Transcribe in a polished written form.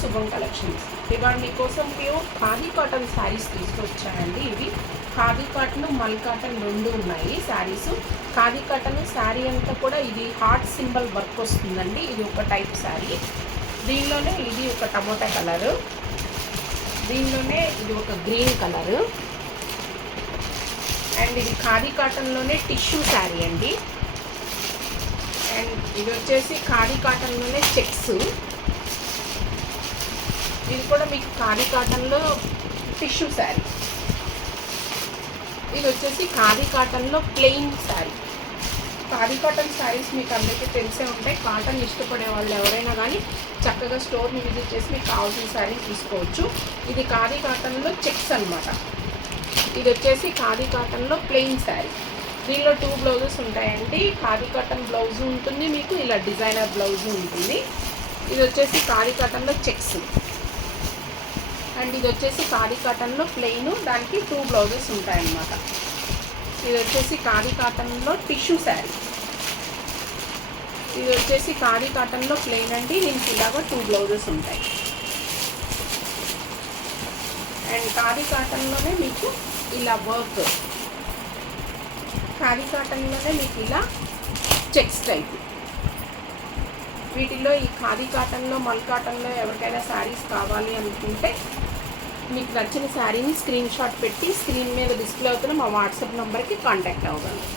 శుభం కలెక్షన్స్. ఇవాళ మీకోసం ప్యూర్ ఖాదీ కాటన్ శారీస్ తీసుకొచ్చానండి. ఇవి ఖాదీ కాటన్, మల్ కాటన్ రెండు ఉన్నాయి శారీస్. ఖాదీ కాటన్ శారీ అంతా కూడా ఇది హార్ట్ సింబల్ వర్క్ వస్తుందండి. ఇది ఒక టైప్ శారీ. దీనిలోనే ఇది ఒక టమోటా కలరు, దీనిలోనే ఇది ఒక గ్రీన్ కలరు, అండ్ ఇది ఖాదీ కాటన్లోనే టిష్యూ శారీ అండి. అండ్ ఇది వచ్చేసి ఖాదీ కాటన్లోనే చెక్స్. ఇది కూడా మీకు ఖాదీ కాటన్లో టిష్యూ శారీ. ఇది వచ్చేసి ఖాదీ కాటన్లో ప్లెయిన్ శారీ. ఖాదీ కాటన్ శారీస్ మీకు అందరికీ తెలిసే ఉంటాయి. కాటన్ ఇష్టపడే వాళ్ళు ఎవరైనా కానీ చక్కగా స్టోర్ని విజిట్ చేసి మీకు కావాల్సిన శారీ తీసుకోవచ్చు. ఇది ఖాదీ కాటన్లో చెక్స్ అనమాట. ఇది వచ్చేసి ఖాదీ కాటన్లో ప్లెయిన్ శారీ. దీనిలో 2 బ్లౌజెస్ ఉంటాయండి. ఖాదీ కాటన్ బ్లౌజ్ ఉంటుంది, మీకు ఇలా డిజైనర్ బ్లౌజ్ ఉంటుంది. ఇది వచ్చేసి ఖాదీ కాటన్లో చెక్స్, అండ్ ఇది వచ్చేసి ఖాదీ కాటన్లో ప్లెయిన్, దానికి 2 బ్లౌజెస్ ఉంటాయన్నమాట. ఇది వచ్చేసి ఖాదీ కాటన్లో టిష్యూ శారీ. ఇది వచ్చేసి ఖాదీ కాటన్లో ప్లెయిన్ అండి. దీనికి ఇలాగా 2 బ్లౌజెస్ ఉంటాయి. అండ్ ఖాదీ కాటన్లోనే మీకు ఇలా వర్క్, ఖాదీ కాటన్లోనే మీకు ఇలా చెక్స్ టైప్. వీటిల్లో ఈ ఖాదీ కాటన్లో, మల్ కాటన్లో ఎవరికైనా శారీస్ కావాలి అనుకుంటే మీకు నచ్చిన శారీని స్క్రీన్ షాట్ పెట్టి స్క్రీన్ మీద డిస్ప్లే అవుతున్న మా వాట్సాప్ నెంబర్కి కాంటాక్ట్ అవ్వగలరు.